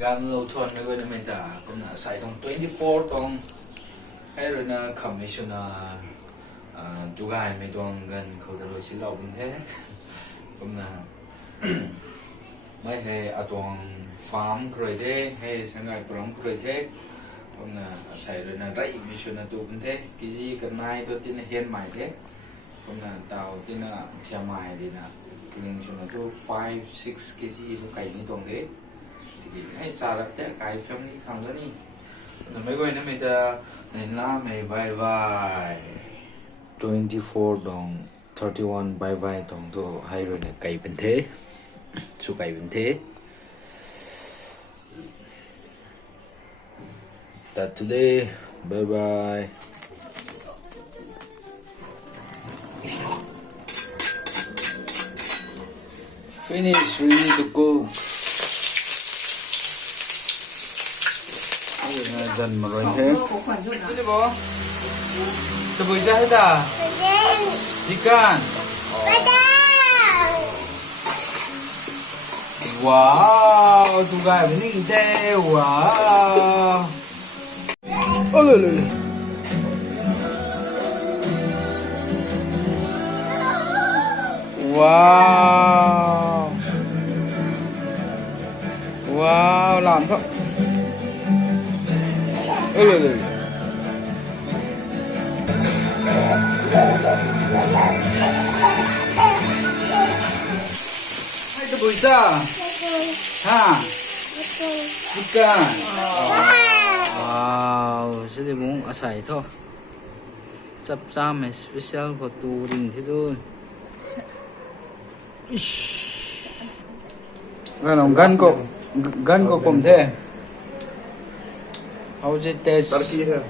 gan lâu thon mấy người mình ta cũng là xài trong 24 tong hay rồi là commission chú gái mấy tuần gần khâu ta rồi xin lỗi mình thế cũng là mấy hệ ở tuần farm rồi thế hay sang ngày tuần rồi thế cũng là xài rồi là rẫy mission là tụ mình thế cái gì cần mai tôi tin là hiền mãi thế cũng là tàu tin là theo mãi thì là cái này chúng là tôi 5, 6 cái gì cũng cái như tuần thế hay trả lại cái family khang đó đi là mấy người nó mới ta nên là mấy vài vài 24 đồng 31 vài vài đồng to hay rồi là cái bên thế số cái bên thế that today bye bye finish we need to go dần mà rồi thế cái bố tao bơi ra hết à chicken wow tụi gái vẫn đi theo wow ôi lười lười wow wow làm thôi ôi lười lười hai tụi bơi ra ha chicken wow sẽ đi muốn ở sài thôi chắp ra mấy special của tù đình thế thôi cái lòng gan có cùng thế how is it taste Turkey here.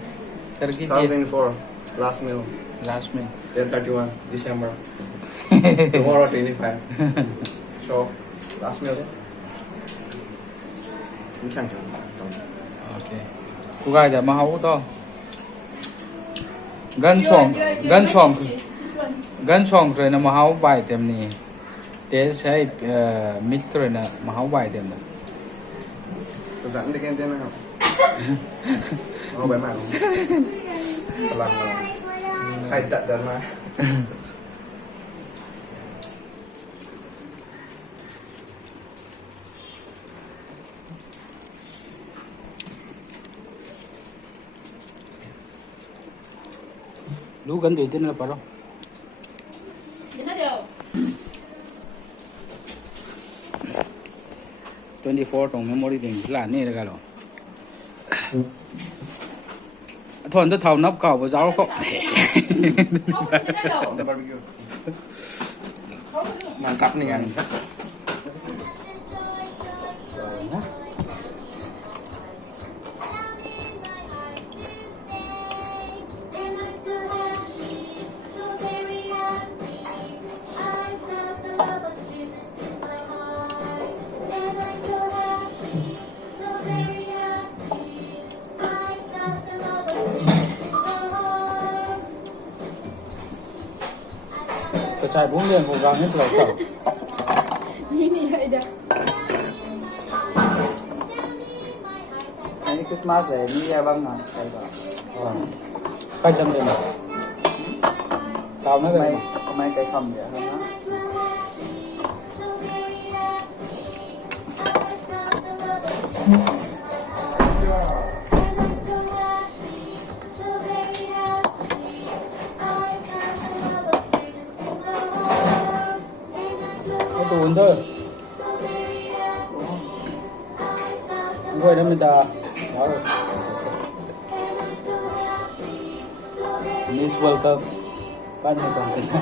turkey 24 last meal. last meal Day 31 December. Tomorrow 25. So last meal. You can't tell. okay cô gái đã mà hấu to gan chong rồi là mà hấu bài tem này thế sẽ mít rồi là mà hấu bài tem này Dẫn đi cái tên nào. Không phải mà. Làm khai tận được mà. lu gan din na paro Dinadaw. 24 tong memory din là nè cái lo thon tôi thầu nắp cầu và giáo có Dinadaw. The barbecue. Mantap nih kan. chạy 4 liền cố gắng hết lẩu cẩu Ini ada. Ini Christmas để đi băng mà chạy vào phải chăm liền tao nói về Mấy cái không vậy hả? tuần thôi người đó mình ta đó rồi Miss World Cup ban ngày toàn thế